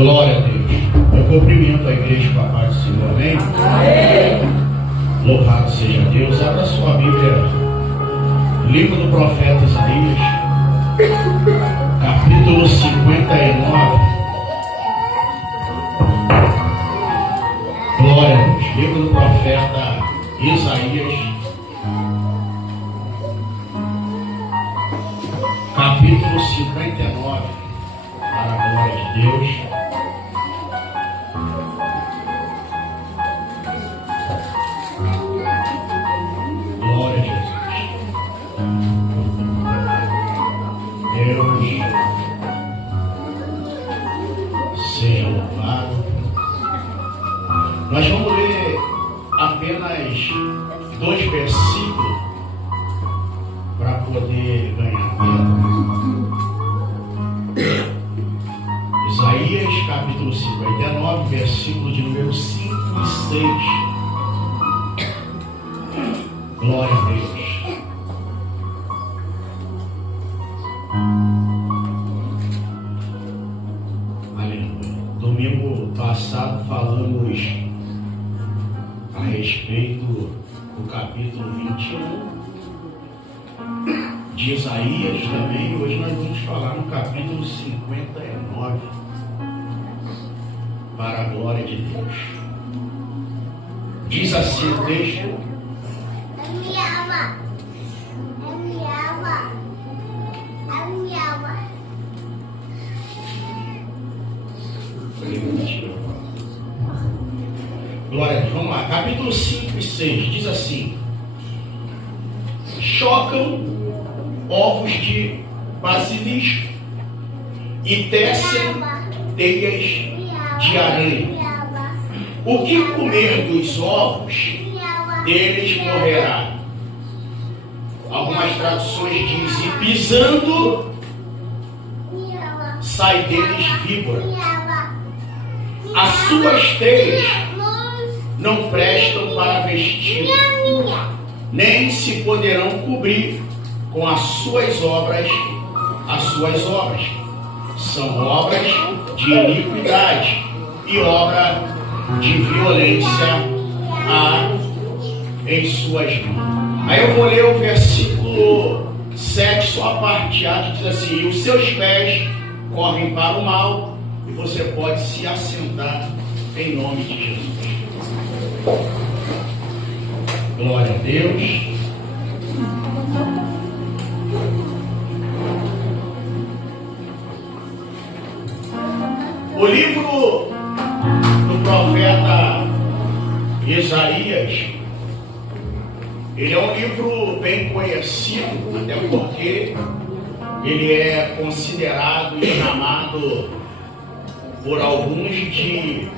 Glória a Deus. Eu cumprimento a igreja com a paz do Senhor, amém? Amém. Louvado seja Deus. Abra sua Bíblia, livro do profeta Isaías, capítulo 59. Glória a Deus. Livro do profeta Isaías, capítulo 59. Para a glória de Deus. Glória a Jesus. Deus seja louvado. Nós vamos ler apenas 2 versículos para poder ganhar tempo. Isaías capítulo 59, versículo de número 5 e 6. Glória a Deus. Aleluia. Domingo passado falamos a respeito do capítulo 21 de Isaías também. Hoje nós vamos falar no capítulo 59, para a glória de Deus. Diz assim o texto: glória a Deus. Vamos lá, capítulo 5 e 6 diz assim: chocam ovos de basilisco e tecem teias de aranha. O que comer dos ovos deles morrerá. Algumas traduções dizem: pisando sai deles víbora. As suas teias não prestam para vestir, nem se poderão cobrir com as suas obras. As suas obras são obras de iniquidade e obra de violência há em suas mãos. Aí eu vou ler o versículo 7, só a parte A, que diz assim: e os seus pés correm para o mal, e você pode se assentar em nome de Jesus. Glória a Deus. O livro do profeta Isaías, ele é um livro bem conhecido, até porque ele é considerado e chamado por alguns de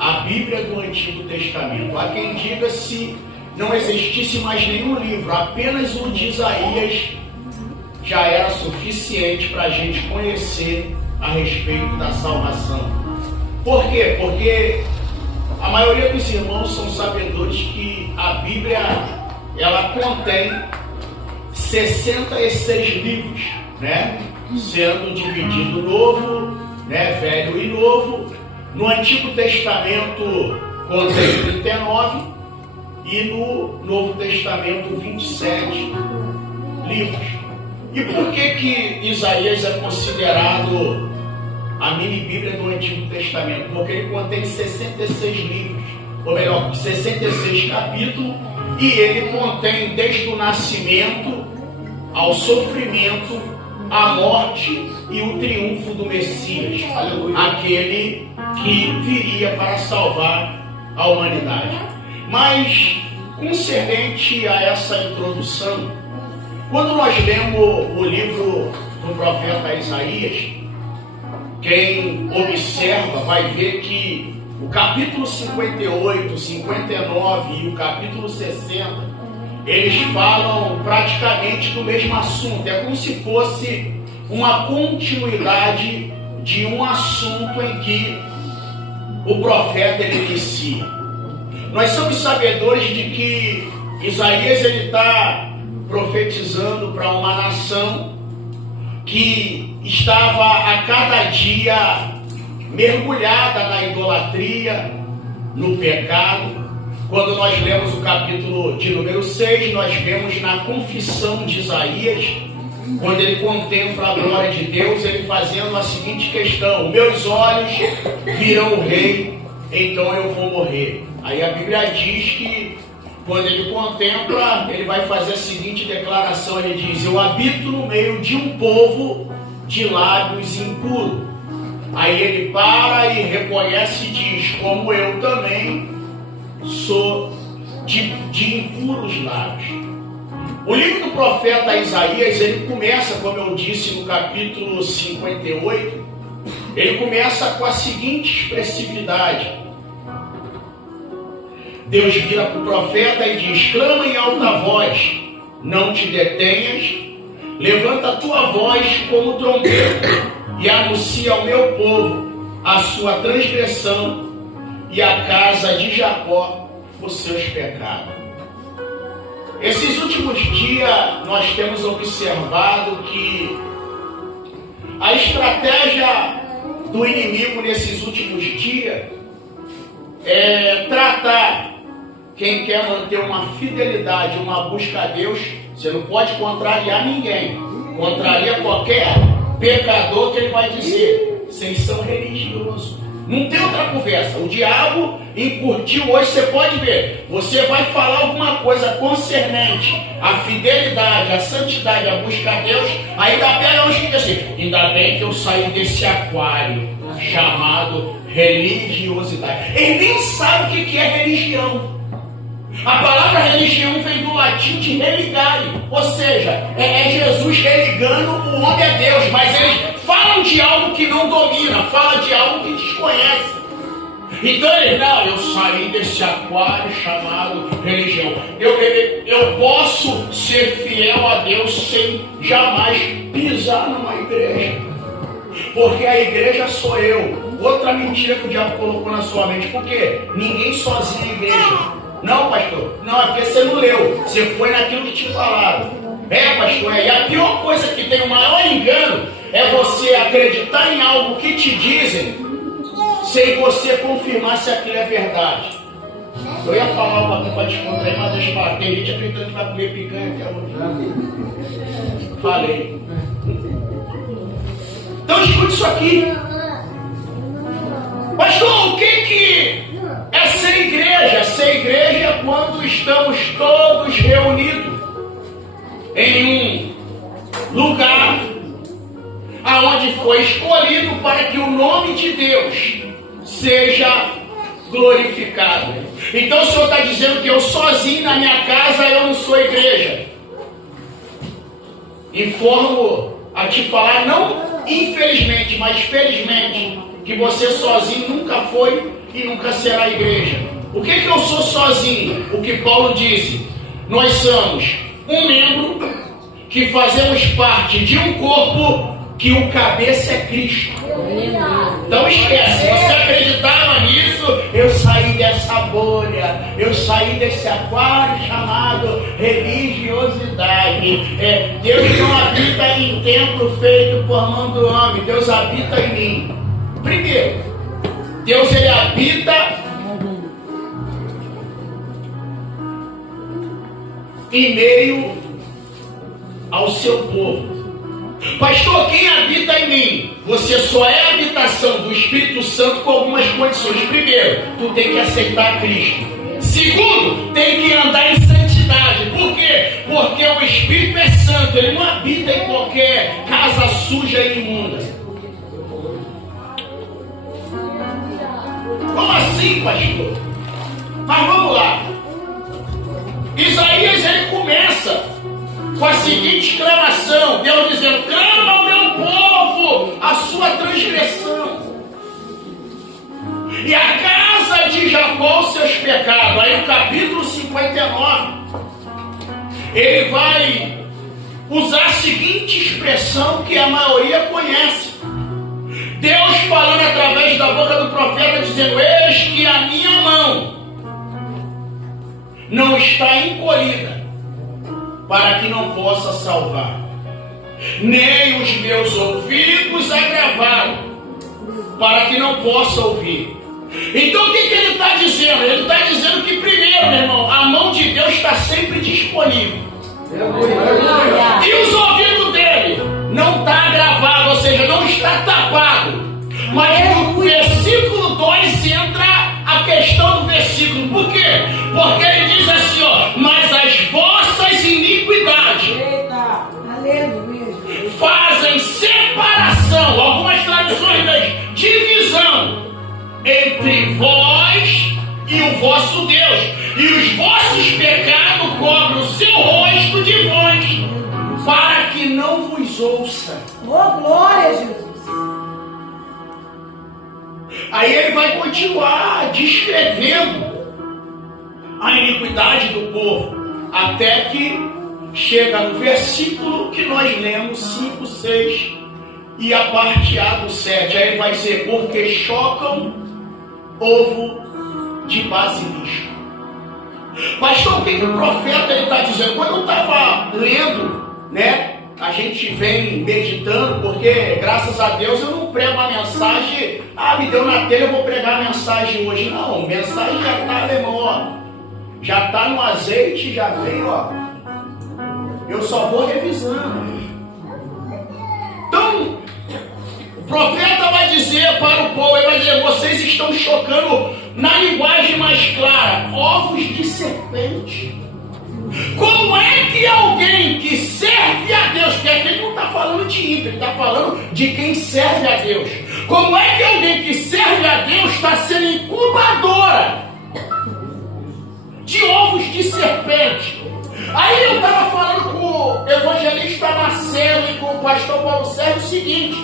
a Bíblia do Antigo Testamento. Há quem diga, se não existisse mais nenhum livro, apenas o de Isaías já era suficiente para a gente conhecer a respeito da salvação. Por quê? Porque a maioria dos irmãos são sabedores que a Bíblia, ela contém 66 livros, né? Sendo dividido novo, né? Velho e novo. No Antigo Testamento contém 39 e no Novo Testamento 27 livros. E por que Isaías é considerado a mini Bíblia do Antigo Testamento? Porque ele contém 66 livros, ou melhor, 66 capítulos, e ele contém desde o nascimento ao sofrimento, a morte e o triunfo do Messias, aquele que viria para salvar a humanidade. Mas, concernente a essa introdução, quando nós lemos o livro do profeta Isaías, quem observa vai ver que o capítulo 58, 59 e o capítulo 60, eles falam praticamente do mesmo assunto. É como se fosse uma continuidade de um assunto em que o profeta ele inicia. Nós somos sabedores de que Isaías ele está profetizando para uma nação que estava a cada dia mergulhada na idolatria, no pecado. Quando nós lemos o capítulo de número 6, nós vemos na confissão de Isaías, quando ele contempla a glória de Deus, ele fazendo a seguinte questão: meus olhos virão o rei, então eu vou morrer. Aí a Bíblia diz que quando ele contempla, ele vai fazer a seguinte declaração, ele diz: eu habito no meio de um povo de lábios impuros. Aí ele para e reconhece e diz: como eu também sou de impuros lábios. O livro do profeta Isaías, ele começa, como eu disse, no capítulo 58, ele começa com a seguinte expressividade. Deus vira para o profeta e diz: clama em alta voz, não te detenhas, levanta a tua voz como trombeta e anuncia ao meu povo a sua transgressão e à casa de Jacó os seus pecados. Esses últimos dias nós temos observado que a estratégia do inimigo nesses últimos dias é tratar quem quer manter uma fidelidade, uma busca a Deus. Você não pode contrariar ninguém. Contraria qualquer pecador, que ele vai dizer: vocês são religiosos. Não tem outra conversa. O diabo encurtiu hoje, você pode ver. Você vai falar alguma coisa concernente à fidelidade, à santidade, à busca a Deus. Ainda pega uns que dizem assim: ainda bem que eu saí desse aquário chamado religiosidade. Ele nem sabe o que é religião. A palavra religião vem do latim de religare, ou seja, é Jesus religando o homem a Deus, mas eles falam de algo que não domina, falam de algo que desconhece. Então eles: não, eu saí desse aquário chamado religião. Eu posso ser fiel a Deus sem jamais pisar numa igreja, porque a igreja sou eu. Outra mentira que o diabo colocou na sua mente: por quê? Ninguém sozinho na igreja. Não, pastor, não, é porque você não leu, você foi naquilo que te falaram. É, pastor, e a pior coisa que tem, o maior engano, é você acreditar em algo que te dizem sem você confirmar se aquilo é verdade. Eu ia falar algo aqui para descontrair, mas deixa eu falar. Tem gente acreditando que vai comer picanha até hoje. Falei. Então escute isso aqui. Pastor, o que é ser igreja? Ser igreja é quando estamos todos reunidos em um lugar aonde foi escolhido para que o nome de Deus seja glorificado. Então o Senhor está dizendo que eu sozinho na minha casa eu não sou igreja. Informo a te falar, não infelizmente, mas felizmente, que você sozinho nunca foi e nunca será igreja. O que eu sou sozinho? O que Paulo disse: nós somos um membro que fazemos parte de um corpo que o cabeça é Cristo. Então esquece, você acreditava nisso, eu saí dessa bolha, eu saí desse aquário chamado religiosidade. Deus não habita em templo feito por mão do homem, Deus habita em mim. Primeiro, Deus ele habita em meio ao seu povo. Pastor, quem habita em mim? Você só é habitação do Espírito Santo com algumas condições. Primeiro, tu tem que aceitar Cristo. Segundo, tem que andar em santidade. Por quê? Porque o Espírito é santo, ele não habita em qualquer casa suja e imunda. Como assim, pastor? Mas vamos lá. Isaías ele começa com a seguinte exclamação: Deus dizendo: clama ao meu povo a sua transgressão e a casa de Jacó os seus pecados. Aí no capítulo 59 ele vai usar a seguinte expressão que a maioria conhece. Deus falando através da boca do profeta, dizendo: eis que a minha mão não está encolhida para que não possa salvar, nem os meus ouvidos agravaram para que não possa ouvir. Então o que ele está dizendo? Ele está dizendo que primeiro, meu irmão, a mão de Deus está sempre disponível. E os ouvidos dele não está gravado, ou seja, não está tapado. Mas no versículo 2 entra a questão do versículo. Por quê? Porque ele diz assim, ó, mas as vossas iniquidades fazem separação, algumas traduções diz divisão entre vós e o vosso Deus, e os vossos pecados cobrem o seu rosto de vós, para que não vos ouça. Oh, glória a Jesus! Aí ele vai continuar descrevendo a iniquidade do povo, até que chega no versículo que nós lemos, 5, 6, e a parte A do 7. Aí ele vai dizer, porque chocam ovo de basilisco. Pastor, o que o profeta está dizendo? Quando eu estava lendo, né? A gente vem meditando, porque graças a Deus eu não prego a mensagem, me deu na telha, eu vou pregar a mensagem hoje. Não, a mensagem já está, alemão, ó. Já está no azeite, já veio, ó. Eu só vou revisando. Então, o profeta vai dizer para o povo, ele vai dizer, vocês estão chocando, na linguagem mais clara, ovos de serpente. Como é que alguém que serve a Deus, porque aqui ele não está falando de ídolo, ele está falando de quem serve a Deus. Como é que alguém que serve a Deus está sendo incubadora de ovos de serpente? Aí eu estava falando com o evangelista Marcelo e com o pastor Paulo Sérgio o seguinte: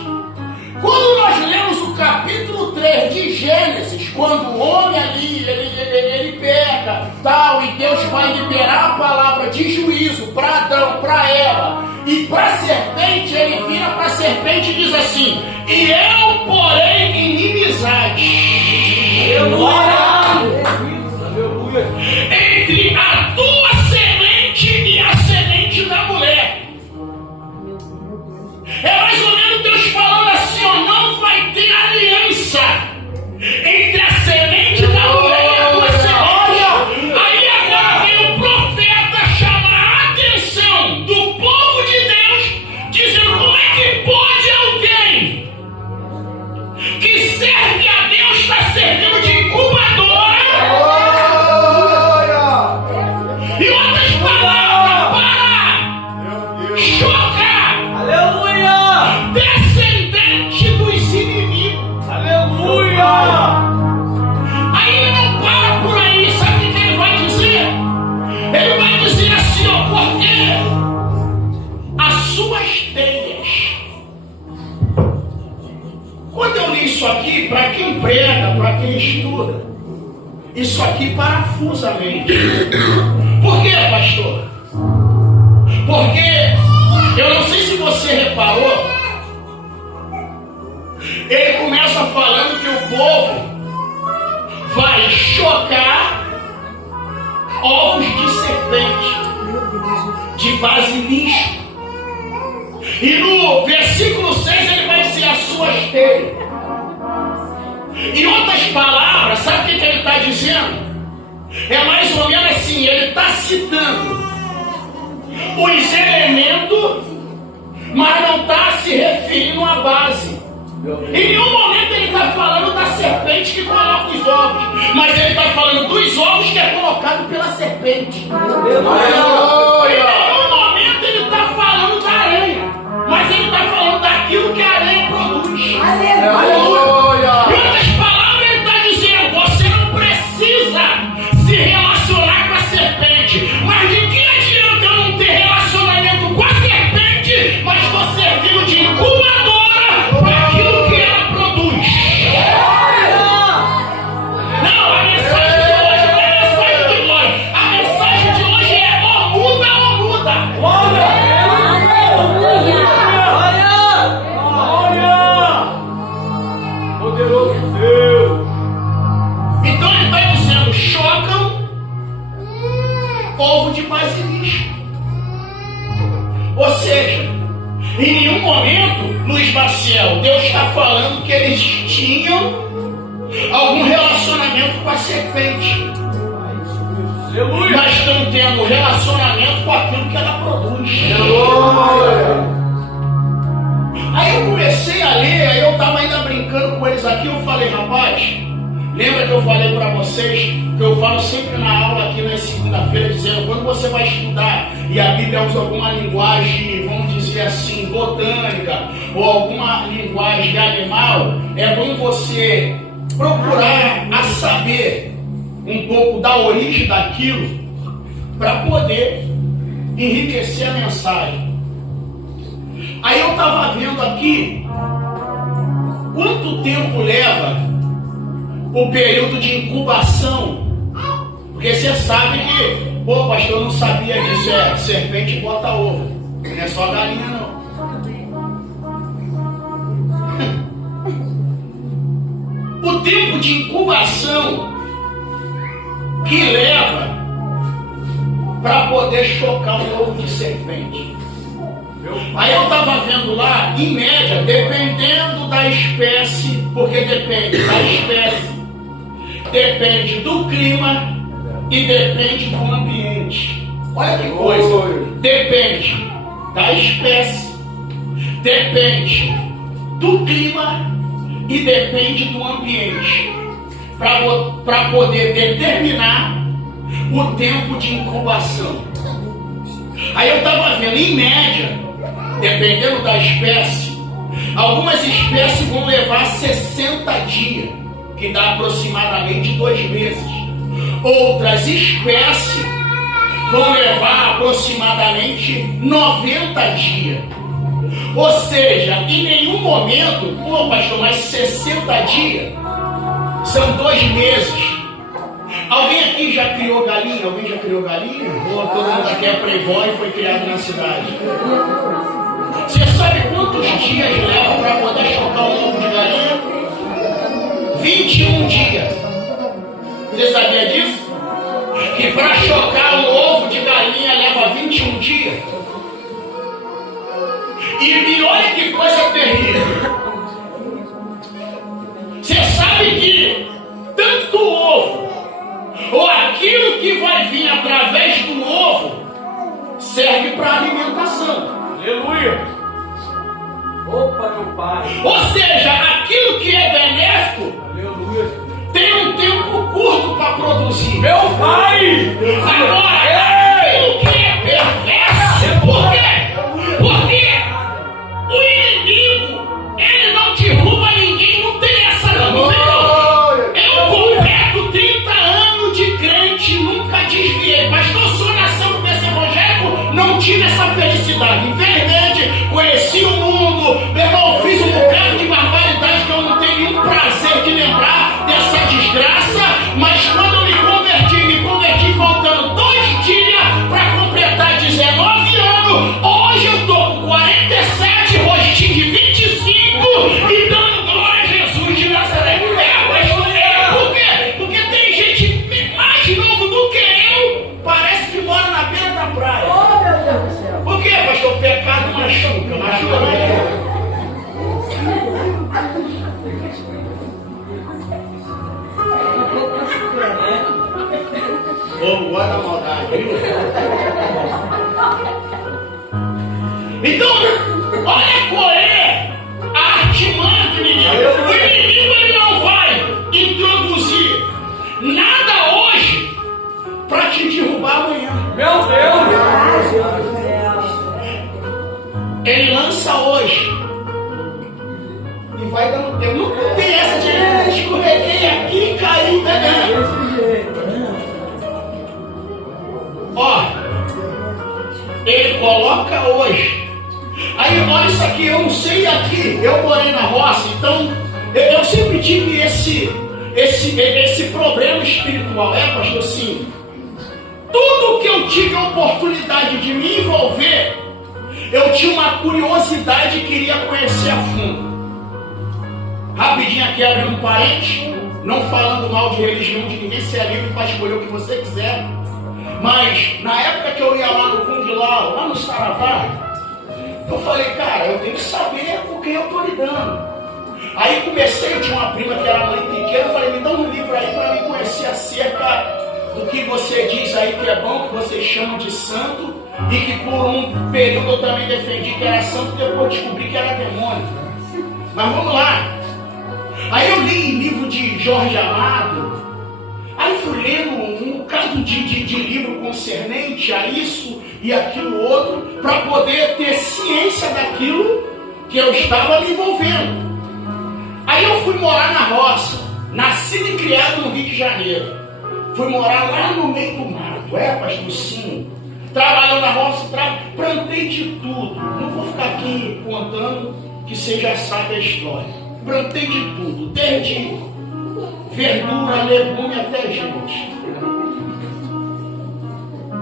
quando nós lemos o capítulo 3 de Gênesis, quando o homem ali, ele peca, tal, e Deus vai liberar a palavra de juízo para Adão, para Eva, e para a serpente, ele vira para a serpente e diz assim, e eu porém inimizade entre a tua semente e a semente da mulher. É mais ou menos Deus falando assim, ó, não vai ter aliança entre a semente da mulher e a tua semente. Aí agora vem o profeta chamar a atenção do povo de Deus, dizendo como é que pode alguém que serve a Deus estar servindo de incubadora. E outras palavras, para chocar. Aleluia! Descendente dos inimigos. Aleluia! Aí ele não para por aí, sabe o que ele vai dizer? Ele vai dizer assim, ó, porque as suas teias. Quando eu li isso aqui, para quem prega, para quem estuda, isso aqui parafusa a mente. Por quê, pastor? Porque eu não sei se você reparou, ele começa falando que o povo vai chocar ovos de serpente, de basilisco. E no versículo 6 ele vai dizer as suas teias. Em outras palavras, sabe o que ele está dizendo? É mais ou menos assim, ele está citando os elementos, mas não está se referindo à base. Em nenhum momento ele está falando da serpente que coloca os ovos, mas ele está falando dos ovos que é colocado pela serpente. Em nenhum momento ele está falando da aranha, mas ele está falando daquilo que a aranha produz. Aleluia! Em outras palavras, ele está dizendo, você não precisa se relacionar com a serpente, mas de que adianta eu não ter relacionamento com a serpente, mas estou servindo de incubadora para aquilo que ela produz? Não, a mensagem de hoje não é mensagem de glória, a mensagem de hoje é ou muda ou muda. Poderoso Deus. Então ele está dizendo, chocam ovo de basilisco. Ou seja, Em nenhum momento, Luiz Maciel, Deus está falando que eles tinham algum relacionamento com a serpente. Mas estão tendo relacionamento com aquilo que ela produz. Aí eu comecei a ler, aí eu estava ainda brincando com eles aqui, eu falei, rapaz, lembra que eu falei para vocês, que eu falo sempre na aula aqui na segunda-feira, dizendo, quando você vai estudar e a Bíblia usa alguma linguagem, vamos dizer assim, botânica, ou alguma linguagem animal, é bom você procurar a saber um pouco da origem daquilo para poder enriquecer a mensagem. Aí eu estava vendo aqui quanto tempo leva o período de incubação, porque você sabe que, pô, pastor, eu não sabia disso, serpente bota ovo, não é só galinha não. O tempo de incubação que leva para poder chocar um ovo de serpente. Aí eu estava vendo lá, em média, dependendo da espécie, porque depende da espécie, depende do clima e depende do ambiente. Olha que coisa, depende da espécie, depende do clima e depende do ambiente, para poder determinar o tempo de incubação. Aí eu estava vendo, em média, dependendo da espécie, algumas espécies vão levar 60 dias, que dá aproximadamente 2 meses. Outras espécies vão levar aproximadamente 90 dias. Ou seja, em nenhum momento, pô, pastor, mas 60 dias são 2 meses. Alguém aqui já criou galinha? Alguém já criou galinha? Ou todo mundo que é playboy e foi criado na cidade? Você sabe quantos dias leva para poder chocar um ovo de galinha? 21 dias. Você sabia disso? Que para chocar um ovo de galinha leva 21 dias. E olha que coisa terrível. Você sabe que tanto o ovo ou aquilo que vai vir através do ovo serve para alimentação. Aleluia! Opa, meu Pai! Ou seja, aquilo que é benéfico, aleluia, tem um tempo curto para produzir. Meu Pai! Agora, aquilo que é perverso, por quê? Porque o inimigo, ele não derruba ninguém, não tem essa não. Eu completo 30 anos de crente, nunca desviei. Pastor, sou nação do berço evangélico, não tive essa felicidade. Infelizmente, conheci o mundo, meu irmão, fiz um bocado de barbaridade que eu não tenho nenhum prazer de lembrar dessa desgraça, mas quando eu me converti faltando 2 dias para completar 19 anos, hoje eu estou com 47, rostinho de 25 e dando glória a Jesus de Nazaré. Por quê? Porque tem gente mais novo do que eu, parece que mora na beira da praia. Oh, meu Deus do céu. Por quê, pastor? O pecado machuca não. Ô, guarda a maldade, viu? Então, olha qual é a artimanha do inimigo. O inimigo, ele não vai introduzir nada hoje para te derrubar amanhã. Meu Deus! Ele lança hoje e vai dando tempo. Não tem essa de escorreguei aqui e caí, né? Ó, ele coloca hoje. Aí olha isso aqui, eu não sei aqui, eu morei na roça, então eu sempre tive esse problema espiritual, pastor? Sim. Tudo que eu tive a oportunidade de me envolver, eu tinha uma curiosidade e queria conhecer a fundo. Rapidinho aqui, abrindo um parente, não falando mal de religião de ninguém, você é livre para escolher o que você quiser. Mas na época que eu ia lá no Kung Lao, lá no Saravá, Eu falei, cara, eu tenho que saber com quem eu estou lidando. Aí comecei, eu tinha uma prima que era mãe pequena, eu falei, me dá um livro aí para me conhecer acerca do que você diz aí que é bom, que vocês chamam de santo, e que por um período eu também defendi que era santo, depois descobri que era demônio. Mas vamos lá. Aí eu li livro de Jorge Amado, aí fui lendo um bocado de livro concernente a isso e aquilo outro, para poder ter ciência daquilo que eu estava me envolvendo. Aí eu fui morar na roça, nascido e criado no Rio de Janeiro. Fui morar lá no meio do mato, pastor, sim. Trabalhando na roça, plantei de tudo. Não vou ficar aqui contando que você já sabe a história. Plantei de tudo, desde verdura, legume até gente.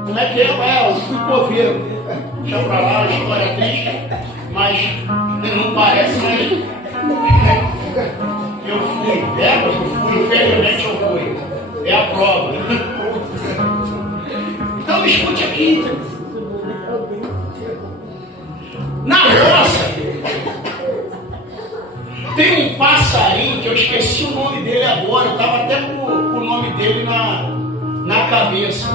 Como é que é? Eu fui coveiro. Deixa pra lá, a história é triste, mas não parece, mas eu fui. Eu fui, infelizmente eu fui. É a prova. Então escute aqui. Na roça tem um passarinho que eu esqueci o nome dele agora. Eu estava até com o nome dele na cabeça.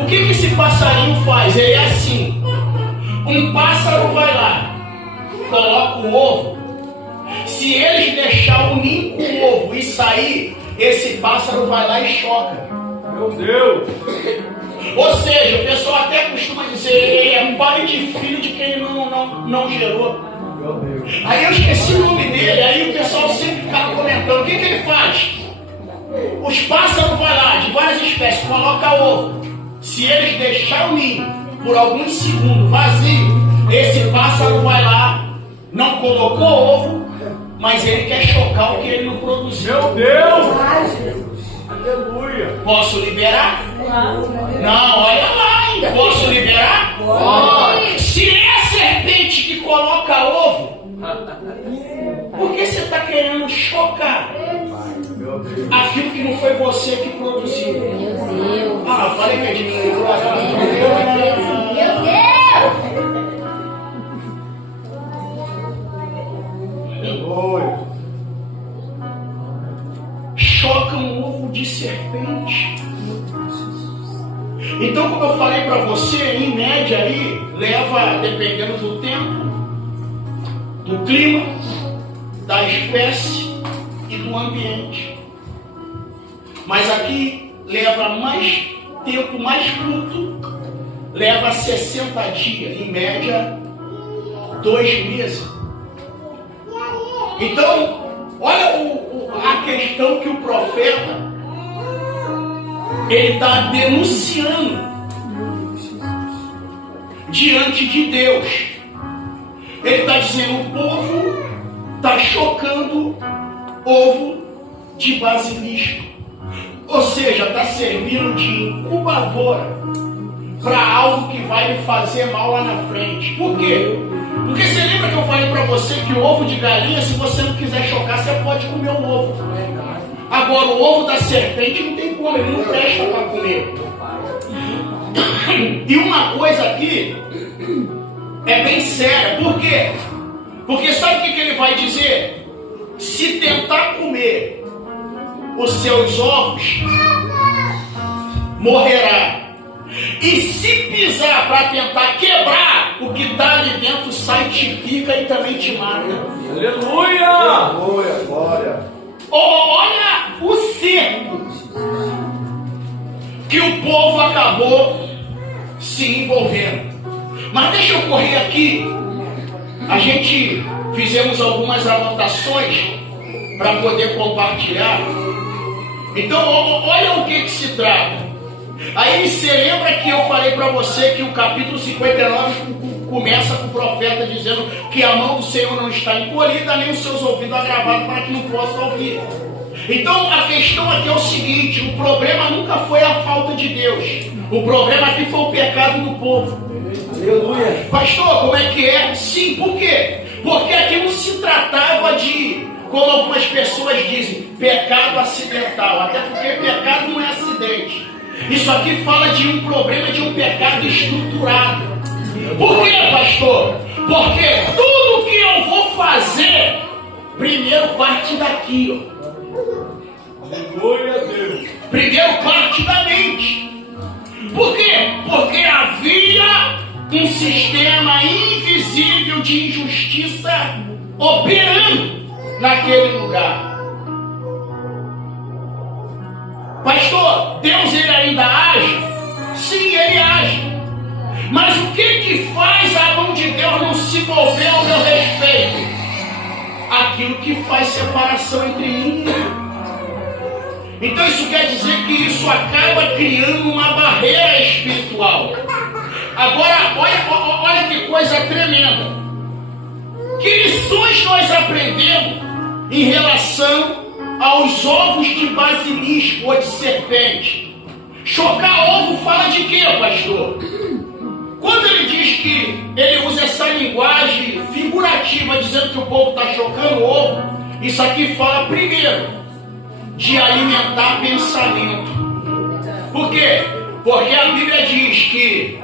O que esse passarinho faz? Ele é assim. Um pássaro vai lá, coloca o ovo. Se eles deixar o ninho com o ovo e sair, esse pássaro vai lá e choca. Meu Deus! Ou seja, o pessoal até costuma dizer, ele é pai de filho de quem não gerou. Meu Deus! Aí eu esqueci o nome dele, aí o pessoal sempre ficava comentando, o que ele faz? Os pássaros vão lá, de várias espécies, colocam ovo. Se eles deixarem o ninho por alguns segundos vazio, esse pássaro vai lá, não colocou ovo, mas ele quer chocar o que ele não produziu. Meu Deus! Ai, Jesus. Aleluia! Posso liberar? Não, olha lá, hein? Posso liberar? Pode! Se é a serpente que coloca ovo, por que você está querendo chocar Meu Deus! aquilo que não foi você que produziu? Meu Deus! Ah, falei que é diminuiu. Meu Deus! Aleluia! Choca um ovo de serpente. Então, como eu falei para você, em média aí, leva, dependendo do tempo, do clima, da espécie e do ambiente. Mas aqui leva mais tempo, mais curto, leva 60 dias, em média 2 meses. Então, olha a questão que o profeta ele está denunciando diante de Deus. Ele está dizendo, o povo está chocando ovo de basilisco. Ou seja, está servindo de incubadora para algo que vai lhe fazer mal lá na frente. Por quê? Porque você lembra que eu falei para você que o ovo de galinha, se você não quiser chocar, você pode comer o ovo. Agora, o ovo da serpente não tem como, ele não presta para comer. E uma coisa aqui é bem séria. Por quê? Porque sabe o que ele vai dizer? Se tentar comer os seus ovos, morrerá. E se pisar para tentar quebrar, o que está ali dentro sai, te pica e também te mata. Aleluia! Aleluia, glória. Olha o cerco que o povo acabou se envolvendo. Mas deixa eu correr aqui. A gente fizemos algumas anotações para poder compartilhar. Então, olha o que se trata. Aí você lembra que eu falei para você que o capítulo 59 começa com o profeta dizendo que a mão do Senhor não está encolhida, nem os seus ouvidos agravados para que não possa ouvir. Então a questão aqui é o seguinte: o problema nunca foi a falta de Deus, o problema aqui foi o pecado do povo. Aleluia. Pastor, como é que é? Sim, por quê? Porque aqui não se tratava de, como algumas pessoas dizem, pecado acidental, até porque pecado não é acidente. Isso aqui fala de um problema, de um pecado estruturado. Por quê, pastor? Porque tudo que eu vou fazer, primeiro parte daqui, ó. Glória a Deus. Primeiro parte da mente. Por quê? Porque havia um sistema invisível de injustiça operando naquele lugar. Pastor, Deus ele ainda age? Sim, ele age. Mas o que faz a mão de Deus não se mover ao meu respeito? Aquilo que faz separação entre mim e ele. Então isso quer dizer que isso acaba criando uma barreira espiritual. Agora, olha que coisa tremenda. Que lições nós aprendemos em relação aos ovos de basilisco ou de serpente? Chocar ovo fala de quê, pastor? Quando ele diz que ele usa essa linguagem figurativa, dizendo que o povo está chocando ovo, isso aqui fala primeiro de alimentar pensamento. Por quê? Porque a Bíblia diz que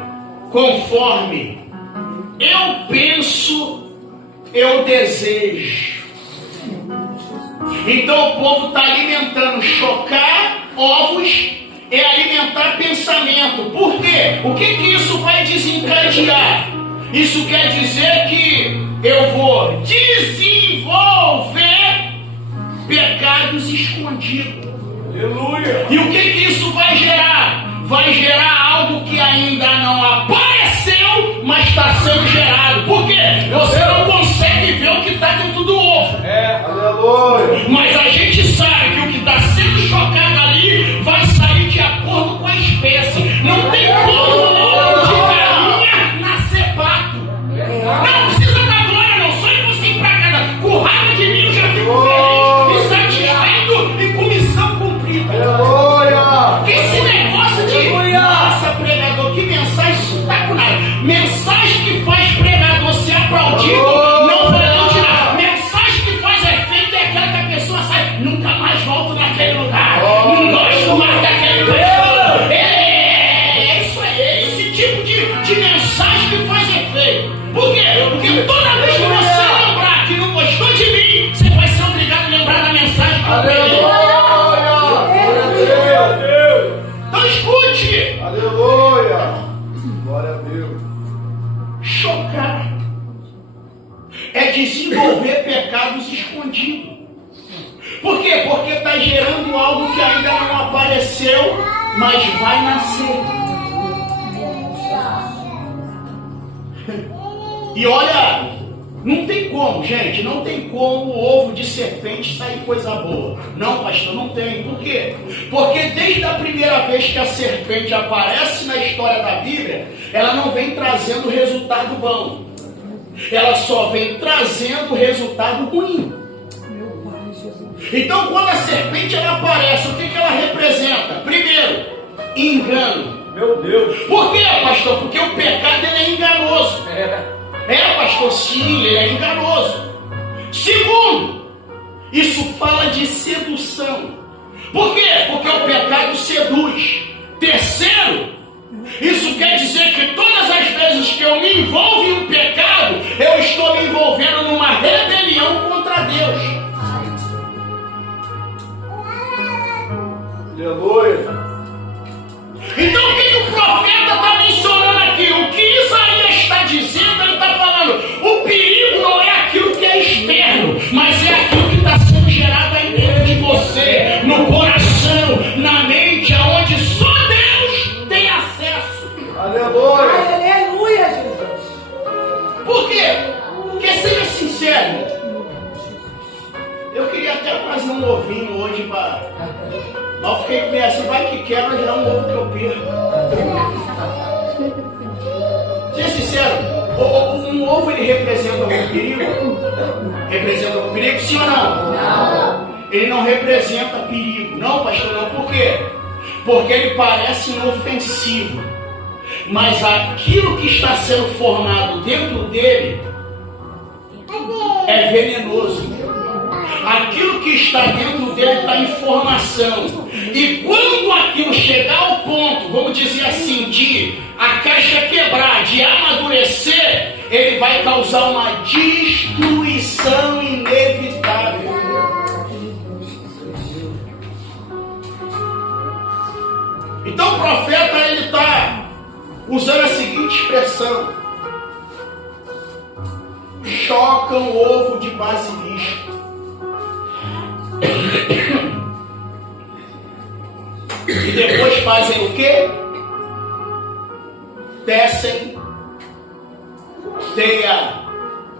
conforme eu penso, eu desejo. Então o povo está alimentando. Chocar ovos é alimentar pensamento. Por quê? O que isso vai desencadear? Isso quer dizer que eu vou desenvolver pecados escondidos. Aleluia. E o que isso vai gerar? Vai gerar algo que ainda não apareceu, mas está sendo gerado. Por quê? Você não consegue ver o que está dentro do ovo. Aleluia. Mas a gente sabe que o que está sendo chocado ali vai sair de acordo com a espécie. Não tem como o ovo de galinha nascer pato. Não precisa da glória, não. Só ir você pra casa. Com raiva de mim eu já fico feliz, satisfeito e com missão cumprida. Aleluia. Que esse negócio de nossa, pregador, que mensagem, isso tá com nada. Mensagem que faz pregador ser aplaudido, não aplaude nada. Mensagem que faz efeito é aquela que a pessoa sai, nunca mais volto naquele lugar, não gosto mais daquele pastor. É isso aí, é esse tipo de mensagem que faz efeito. Por quê? Porque toda vez que você lembrar que não gostou de mim, você vai ser obrigado a lembrar da mensagem que eu preguei. Glória a Deus. Então escute. Aleluia. Glória a Deus. Chocar é desenvolver pecados escondidos. Por quê? Porque está gerando algo que ainda não apareceu, mas vai nascer. E olha, não tem como, gente, não tem como o ovo de serpente sair coisa boa. Não, pastor, não tem. Por quê? Porque desde a primeira vez que a serpente aparece na história da Bíblia, ela não vem trazendo resultado bom. Ela só vem trazendo resultado ruim. Então, quando a serpente ela aparece, o que ela representa? Primeiro, engano. Meu Deus. Por quê, pastor? Porque o pecado ele é enganoso. Pastor, sim, ele é enganoso. Segundo, isso fala de sedução. Por quê? Porque o pecado seduz. Terceiro, isso quer dizer que todas as vezes que eu me envolvo em um pecado, eu estou me envolvendo numa rebelião contra Deus. Aleluia. Então o que o profeta está mencionando aqui? O que Isaías está dizendo, ele está falando, o perigo não é aquilo que é externo, mas é aquilo que está sendo gerado aí dentro de você, no coração, na mente, aonde só Deus tem acesso. Aleluia. Aleluia, Jesus. Por quê? Porque seja sincero, eu queria até trazer um ovinho hoje para... Mas eu fiquei meio assim, vai que quebra, já é um ovo que eu perco. Seja sincero, um ovo ele representa algum perigo? Representa algum perigo, sim ou não? Não. Ele não representa perigo. Não, pastor, não. Por quê? Porque ele parece inofensivo. Mas aquilo que está sendo formado dentro dele é venenoso. Aquilo que está dentro dele está em formação. E quando aquilo chegar ao ponto, vamos dizer assim, de a caixa quebrar, de amadurecer, ele vai causar uma destruição inevitável. Então o profeta ele está usando a seguinte expressão: chocam o ovo de basilisco. E depois fazem o quê? Tecem teia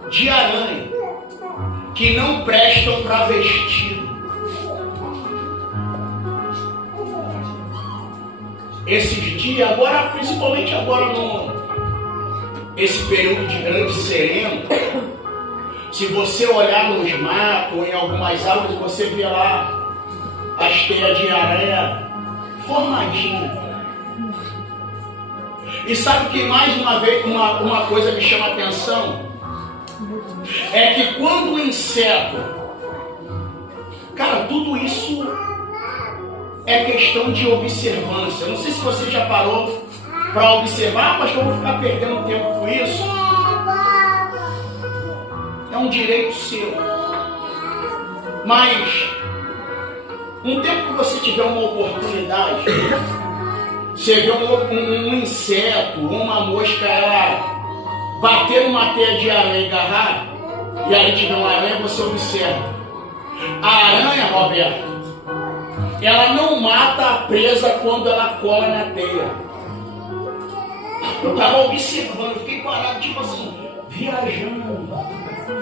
de aranha que não prestam para vestido. Esses dias, agora, principalmente agora esse período de grande sereno, se você olhar nos matos ou em algumas árvores, você vê lá as teias de aranha formadinhas. E sabe que mais uma vez uma coisa me chama a atenção? É que quando o inseto, cara, tudo isso é questão de observância. Não sei se você já parou para observar, mas eu vou ficar perdendo tempo com isso. É um direito seu. Mas um tempo que você tiver uma oportunidade, você vê um inseto, uma mosca, ela bater numa teia de aranha e agarrar, e aí tiver uma aranha, você observa. A aranha, Roberto, ela não mata a presa quando ela cola na teia. Eu estava observando, eu fiquei parado, tipo assim, viajando.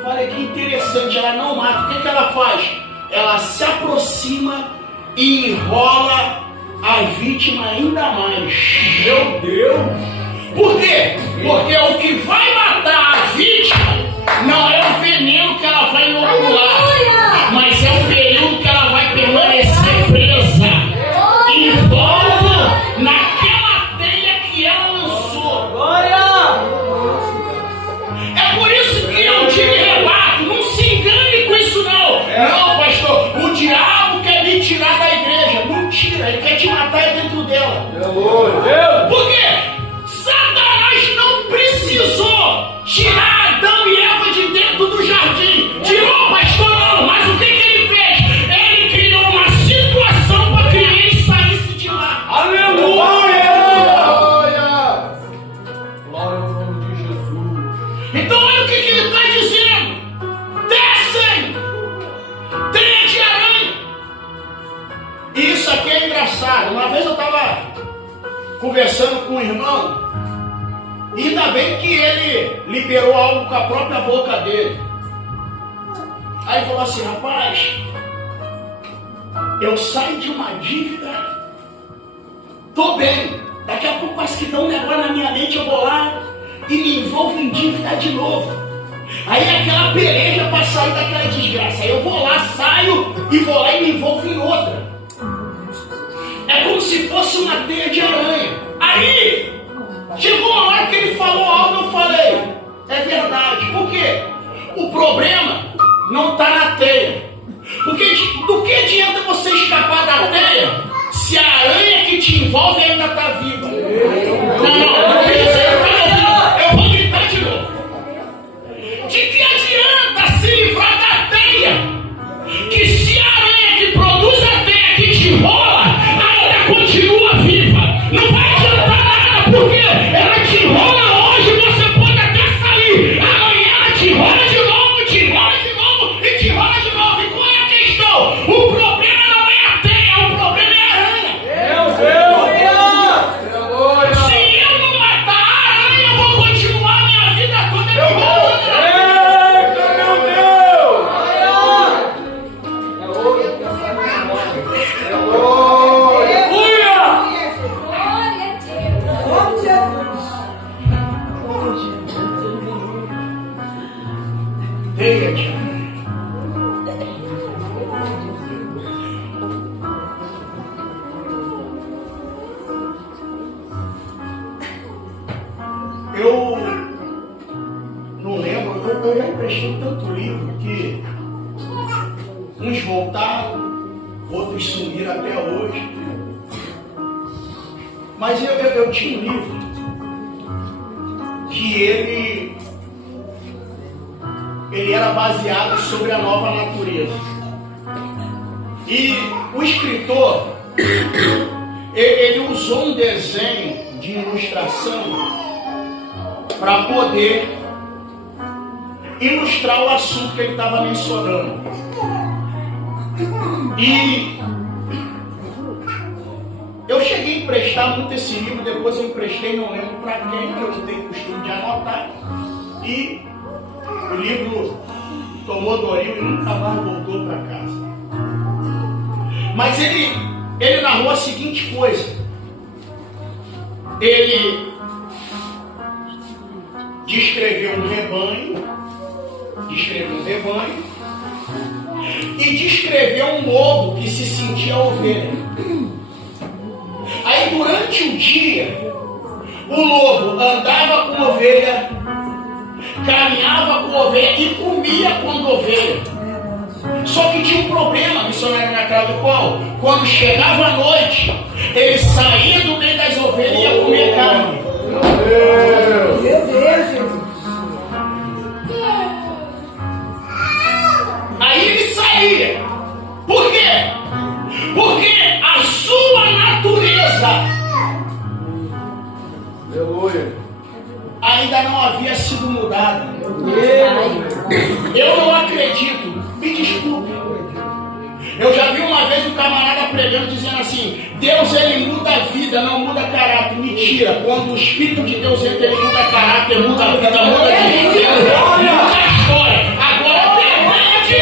Falei, que interessante, ela não mata. O que ela faz? Ela se aproxima e enrola a vítima ainda mais. Meu Deus! Por quê? Porque o que vai matar a vítima não é o veneno que ela vai inocular, mas é o período que ela vai permanecer presa, envolta naquela teia que ela lançou. É por isso que eu te rebato, não se engane com isso não. Não, pastor, o diabo quer me tirar da igreja. Mentira, ele quer te matar dentro dela. Por quê? Satanás não precisou tirar Adão e Eva de dentro do jardim. Tirou, pastor, não. Mas o que ele fez? Ele criou uma situação para que ele saísse de lá. Aleluia! Glória ao nome de Jesus. Então olha o que ele está dizendo. Descem teia de aranha. E isso aqui é engraçado. Uma vez eu estava conversando com um irmão, e ainda bem que ele liberou algo com a própria boca dele. Aí falou assim: rapaz, eu saio de uma dívida, tô bem, daqui a pouco parece que dá um negócio na minha mente, eu vou lá e me envolvo em dívida de novo. Aí é aquela peleja para sair daquela desgraça. Aí eu vou lá, saio e vou lá e me envolvo em outra. É como se fosse uma teia de aranha. Aí chegou uma hora que ele falou algo, eu falei, é verdade. Por quê? O problema não está na teia. Porque do que adianta você escapar da teia se a aranha que te envolve ainda está viva? Não, eu vou gritar de novo. De que adianta se livrar da teia? Que se a aranha que produz a teia que te enrola ainda continua viva, não vai adiantar nada, porque ela te enrola hoje, você pode até sair, amanhã ela te enrola de novo, te enrola de novo e te enrola de novo. E qual é a questão? O problema não é a teia, o problema é a aranha. Meu Deus! Se eu não matar a aranha, eu vou continuar minha vida toda enrolando. Eita, meu Deus! Aleluia! Teia de aranha. Eu não lembro, eu já emprestei tanto livro que uns voltaram, outros sumiram até hoje. Mas eu tinha um livro que ele era baseado sobre a nova natureza. E o escritor, ele usou um desenho de ilustração para poder ilustrar o assunto que ele estava mencionando. E eu cheguei a emprestar muito esse livro, depois eu emprestei, não lembro para quem, que eu não tenho costume de anotar. E o livro tomou Doril e nunca mais voltou para casa. Mas ele narrou a seguinte coisa. Ele descreveu um rebanho, e descreveu um lobo que se sentia ovelha. Aí durante o dia, o lobo andava com a ovelha, caminhava com a ovelha e comia com a ovelha. Só que tinha um problema, missionário na cara do qual, quando chegava a noite, ele saía do meio das ovelhas e ia comer carne. Meu Deus, Jesus. Aí ele saía. Por quê? Porque a sua natureza ainda não havia sido mudada. Eu não acredito. Me desculpe. Eu já vi uma vez um camarada pregando dizendo assim: Deus ele muda a vida, não muda caráter. Mentira. Quando o Espírito de Deus entra, ele muda caráter, muda a vida, muda a história. Agora depende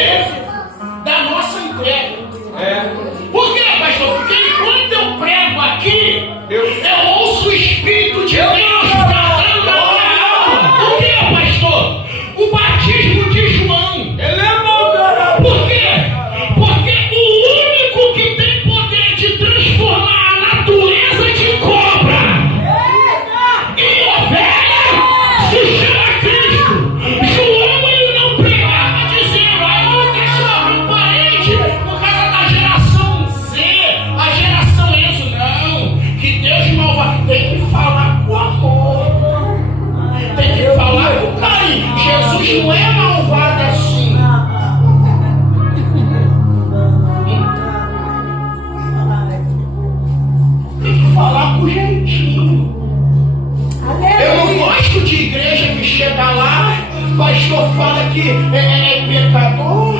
da nossa entrega. Por quê, pastor? Porque enquanto eu prego aqui, eu ouço o Espírito de Deus falando na minha alma. Por quê, pastor? O batismo de João. Por quê? Porque o único que tem poder de transformar a natureza de cobra em ovelha se chama Cristo. João ele não pregava dizendo: aí deixa eu abrir um parede por causa da geração Z, a geração isso. Não, que Deus malva. Tem que falar com amor, tem que falar com carinho. Jesus não é malvado assim. Tem que falar com jeitinho. Eu não gosto de igreja que chega lá, pastor fala que é pecador,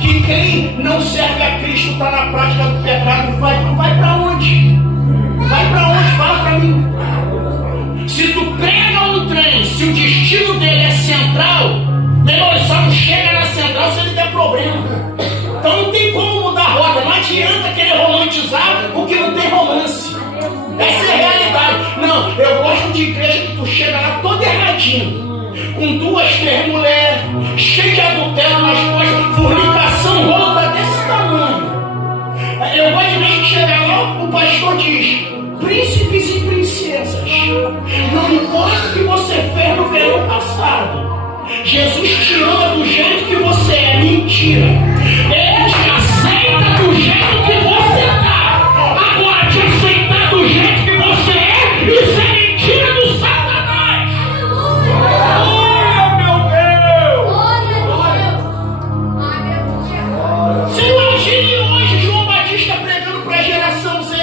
que quem não serve a Cristo está na prática do pecado. Vai para onde? Vai para onde? Fala para mim. Se tu prega um trem, se o destino dele é central, meu irmão, ele só não chega na central se ele der problema. Então não tem como mudar a rota. Não adianta querer romantizar o que não tem romance. Essa é a realidade. Não, eu gosto de igreja que tu chega lá todo erradinho, com 2, 3 mulheres, cheio de adultério nas costas, fornicação, rola desse tamanho. Eu gosto de igreja que chega lá, o pastor diz: príncipes e princesas, não importa o que você fez no verão passado, Jesus te ama do jeito que você é. Mentira. Ele te aceita do jeito que você está. Agora, te aceitar do jeito que você é, isso é mentira do Satanás. Você imagine hoje João Batista pregando para a geração Z.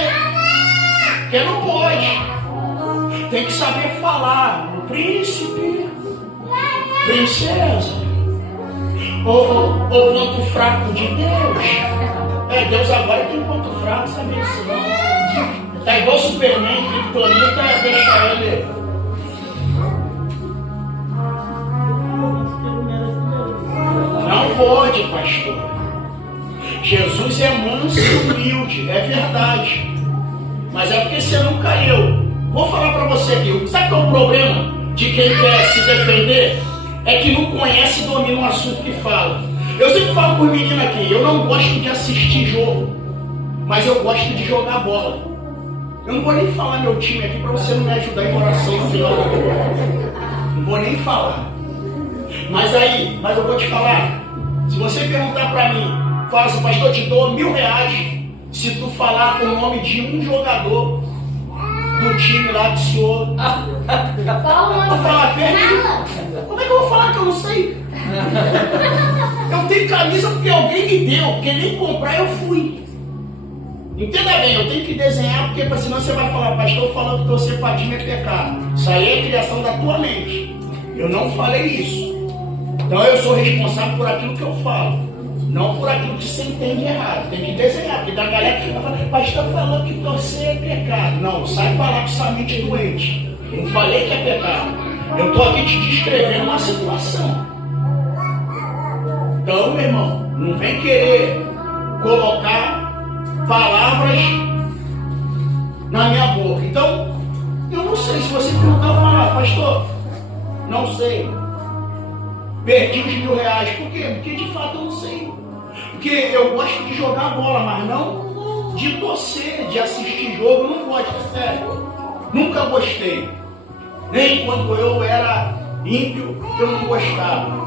Que não pode. Tem que saber falar. Príncipe, princesa, ou ponto fraco de Deus. Deus agora tem ponto fraco, sabe isso não? Tá igual Superman, Kryptonita, deixa ele. Não pode, pastor. Jesus é manso e humilde, é verdade. Mas é porque você não caiu. Vou falar para você aqui. Sabe qual é o problema de quem quer se defender? É que não conhece e domina o assunto que fala. Eu sempre falo por menino aqui: eu não gosto de assistir jogo, mas eu gosto de jogar bola. Eu não vou nem falar meu time aqui para você não me ajudar em oração no final do jogo. Não vou nem falar. Mas eu vou te falar. Se você perguntar para mim, fala assim: pastor, te dou R$1.000 se tu falar o nome de um jogador do no time lá do senhor. Fala, Vou falar, perdi. Como é que eu vou falar que eu não sei? Eu tenho camisa porque alguém me deu, porque nem comprar eu fui. Entenda bem, eu tenho que desenhar, porque senão você vai falar, pastor, falando que torcer pra time é pecado. Isso aí é criação da tua mente. Eu não falei isso. Então eu sou responsável por aquilo que eu falo, não por aquilo que você entende errado. Tem que desenhar, porque da galera que fala, pastor falou que torcer é pecado. Não, sai pra lá com essa mente doente. Eu não falei que é pecado. Eu estou aqui te descrevendo uma situação. Então, meu irmão, não vem querer colocar palavras na minha boca. Então, eu não sei. Se você perguntar, eu falar, pastor, não sei. Perdi os R$1.000. Por quê? Porque de fato eu não sei. Porque eu gosto de jogar bola, mas não de torcer, de assistir jogo. Eu não gosto, é sério. Nunca gostei. Nem quando eu era ímpio, eu não gostava.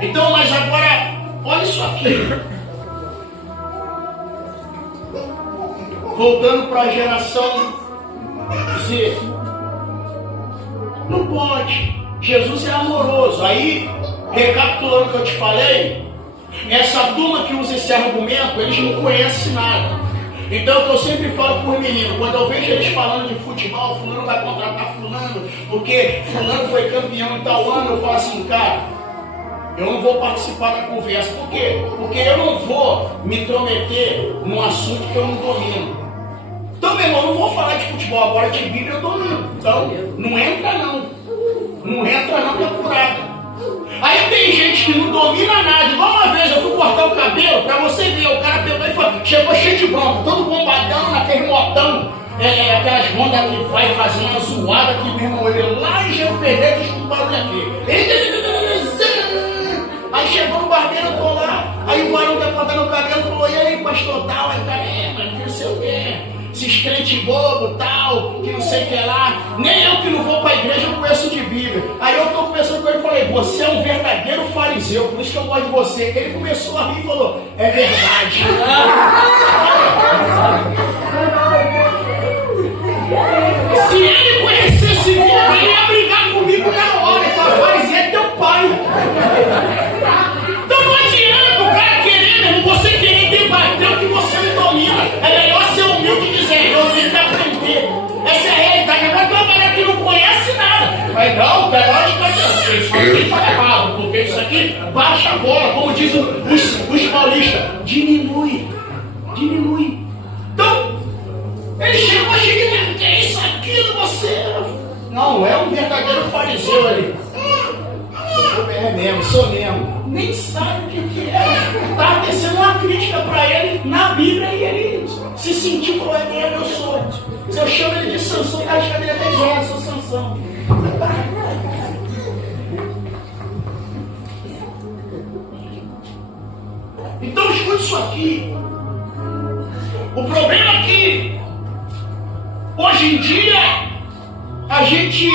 Então, mas agora, olha isso aqui. Voltando para a geração Z. Não pode. Jesus é amoroso. Aí, recapitulando o que eu te falei, essa turma que usa esse argumento, eles não conhecem nada. Então, o que eu sempre falo para os meninos, quando eu vejo eles falando de futebol, fulano vai contratar fulano, porque fulano foi campeão em tal ano, eu falo assim, cara, eu não vou participar da conversa. Por quê? Porque eu não vou me intrometer num assunto que eu não domino. Então, meu irmão, eu não vou falar de futebol agora, de Bíblia eu domino. Então, não entra não. Não entra não, que é curada. Aí tem gente que não domina nada. Igual uma vez eu fui cortar o cabelo, pra você ver, o cara pegou e falou, chegou cheio de bronca, todo bombadão, naquele motão, aquelas rondas que vai fazendo uma zoada aqui mesmo, olhando lá e já perdeu, escuta o barulho aqui. Aí chegou no barbeiro, eu tô lá, aí o varão tá cortando o cabelo, falou, e aí, pastor tal, aí caramba, que não sei o quê. Esses crentes bobos, tal, que não sei o que lá. Nem eu que não vou para a igreja eu conheço de Bíblia. Aí eu estou conversando com ele e falei, você é um verdadeiro fariseu, por isso que eu gosto de você. Ele começou a rir e falou, é verdade. Se ele conhecesse Bíblia, ele ia brigar comigo na hora. Ele falou, fariseu é teu pai. Então não adianta o cara querer, mesmo, você querer debater o que você não domina. É melhor ser humilde e dizer, eu tenho que aprender. Essa é a realidade. Agora tem uma galera que não conhece nada. Mas não, pega de cabeça. Isso aqui está errado, porque isso aqui baixa a bola, como dizem os paulistas. Diminui. Então, ele chegou a chegar, que é isso, aquilo, você. Não, é um verdadeiro fariseu ali. É mesmo, sou mesmo. Nem sabe o que é. Está tecendo uma crítica para ele na Bíblia e ele se sentiu, falou, é mesmo, eu sou. Se eu chamo ele de Sansão, acho que ele até diz, eu sou Sansão. Então escute isso aqui. O problema é que hoje em dia a gente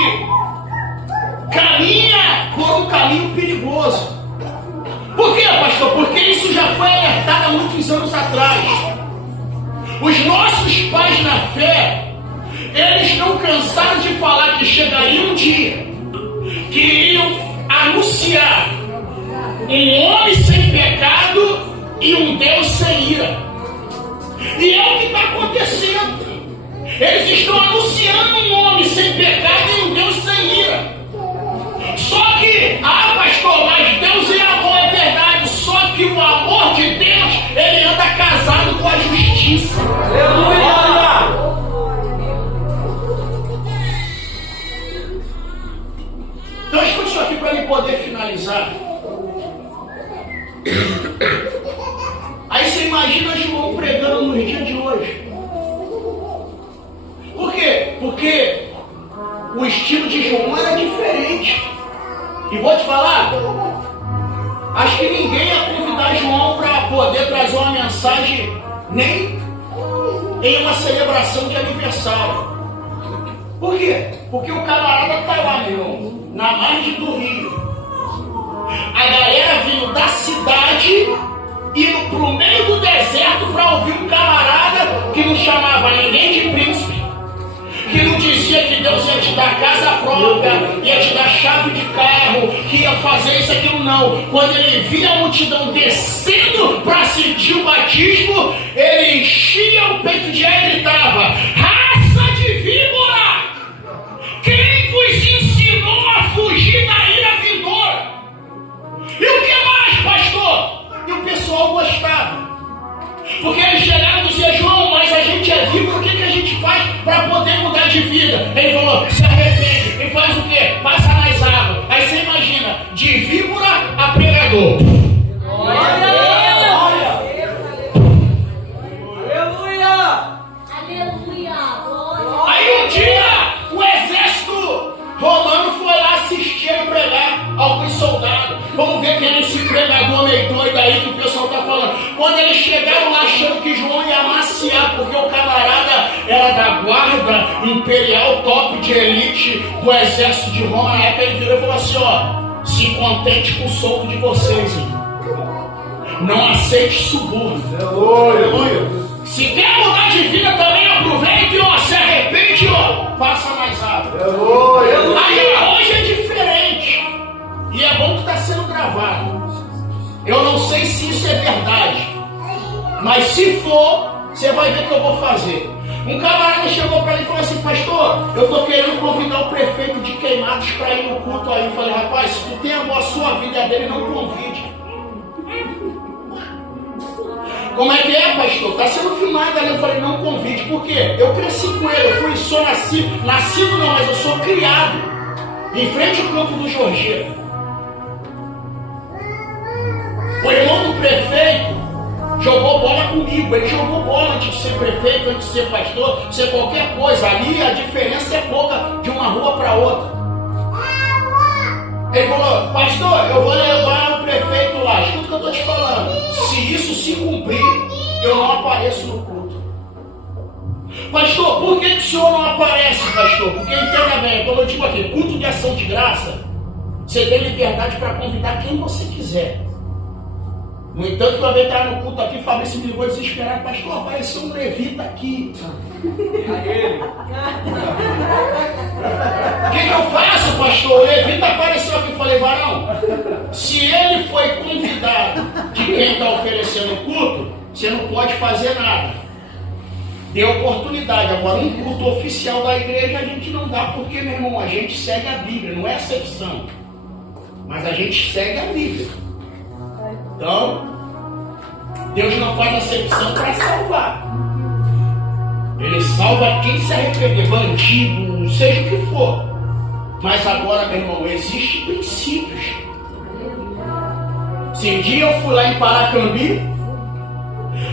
caminha por um caminho perigoso. Por quê, pastor? Porque isso já foi alertado há muitos anos atrás. Os nossos pais na fé, eles não cansaram de falar que chegaria um dia que iriam anunciar um homem sem pecado e um Deus sem ira. E é o que está acontecendo. Eles estão anunciando um homem sem pecado e um Deus sem ira. Só que, pastor, mas Deus é amor, é verdade. Só que o amor de Deus, ele anda casado com a justiça. Aleluia! Então escute isso aqui para ele poder finalizar. Aí você imagina João pregando nos dias de hoje. Por quê? Porque o estilo de João era diferente. E vou te falar, acho que ninguém ia convidar João para poder trazer uma mensagem nem em uma celebração de aniversário. Por quê? Porque o camarada está lá, meu irmão, na margem do rio. A galera vindo da cidade indo para o meio do deserto para ouvir um camarada que não chamava ninguém de príncipe, que não dar casa própria, ia te dar chave de carro, que ia fazer isso, aquilo, não. Quando ele via a multidão descendo para sentir o batismo, ele enchia o peito de ar e gritava: raça de víbora! Quem vos ensinou a fugir da ira vindoura? E o que mais, pastor? E o pessoal gostava. Porque eles chegaram e diziam: João, mas a gente é víbora, o que a gente faz para poder mudar de vida? Ele falou: se arrepende. E faz o quê? Passa nas águas. Aí você imagina, de víbora a pregador. Aí um dia o exército romano foi lá assistir ele pregar, alguns soldados. Vamos ver quem é esse pregador meio doido aí que o pessoal está falando. Quando eles chegaram lá achando que João ia amaciar, porque o camarada era da guarda imperial, top de elite do exército de Roma, na época ele virou e falou assim: ó, se contente com o soco de vocês, irmão. Não aceite suborno. Aleluia. Se quer mudar de vida também, aproveite, ó, se arrepende, ó, passa mais água. Aí hoje é diferente. E é bom que está sendo gravado. Eu não sei se isso é verdade, mas se for, você vai ver o que eu vou fazer. Um camarada chegou para mim e falou assim: pastor, eu estou querendo convidar o prefeito de Queimados para ir no culto aí. Eu falei: rapaz, se tu tem a sua vida dele, não convide. Como é que é, pastor? Está sendo filmado ali. Eu falei: não convide. Por quê? Eu cresci com ele, sou nascido não, mas eu sou criado em frente ao campo do Jorgeiro. O irmão do prefeito jogou bola comigo. Ele jogou bola antes de ser prefeito, antes de ser pastor, ser qualquer coisa. Ali a diferença é pouca de uma rua para outra. Ele falou: pastor, eu vou levar o prefeito lá. Escuta o que eu estou te falando. Se isso se cumprir, eu não apareço no culto. Pastor, por que o senhor não aparece, pastor? Porque entenda bem, como eu digo aqui, culto de ação de graça, você tem liberdade para convidar quem você quiser. No entanto, quando eu entrar no culto aqui, Fabrício me ligou desesperado: pastor, apareceu um levita aqui. O que eu faço, pastor? O levita apareceu aqui. Eu falei: varão, se ele foi convidado de quem está oferecendo o culto, você não pode fazer nada. Dê oportunidade. Agora, um culto oficial da igreja a gente não dá, porque, meu irmão, a gente segue a Bíblia, não é exceção, mas a gente segue a Bíblia. Então, Deus não faz acepção para salvar. Ele salva quem se arrepender, bandido, seja o que for. Mas agora, meu irmão, existem princípios. Se um dia eu fui lá em Paracambi,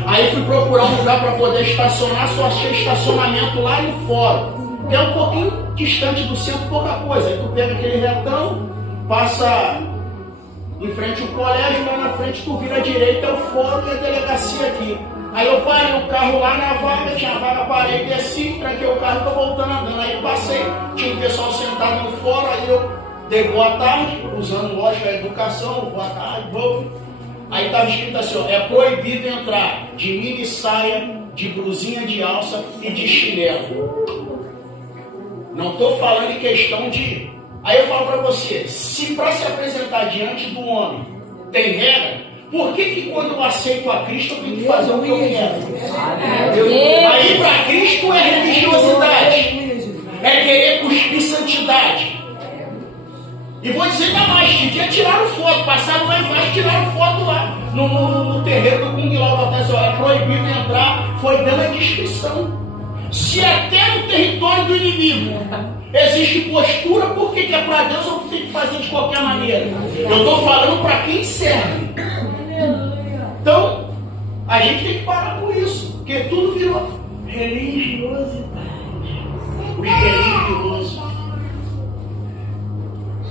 aí fui procurar um lugar para poder estacionar, só achei estacionamento lá no fórum, que é um pouquinho distante do centro, pouca coisa. Aí tu pega aquele retão, passa em frente ao colégio, lá na frente tu vira à direita, é o fórum e a delegacia aqui. Aí eu parei o carro lá na vaga, tinha a vaga, parei, desci, tranquei o carro e tô voltando andando. Aí passei, tinha um pessoal sentado no fórum, aí eu dei boa tarde, usando lógico a educação, boa tarde, vou. Aí estava escrito assim: ó, é proibido entrar de mini saia, de blusinha de alça e de chinelo. Não estou falando em questão de... Aí eu falo para você, se para se apresentar diante do homem tem regra, por que quando eu aceito a Cristo eu tenho que fazer o que eu quero? Aí para Cristo é religiosidade, é querer cuspir santidade. E vou dizer ainda mais, de dia tiraram foto, passaram lá embaixo, tiraram foto lá no terreiro do Kung Lao, é proibido entrar, foi dando a descrição. Se até no território do inimigo existe postura, por que é para Deus ou tem que fazer de qualquer maneira? Eu estou falando para quem serve. Então, a gente tem que parar com isso, porque tudo virou religiosidade. Os religiosos.